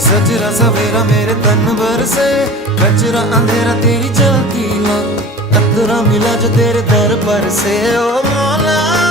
सजरा सवेरा मेरे तन भर से, कचरा अंधेरा तेरी जलती ला, कतरा मिला जो तेरे दर पर से। ओ मौला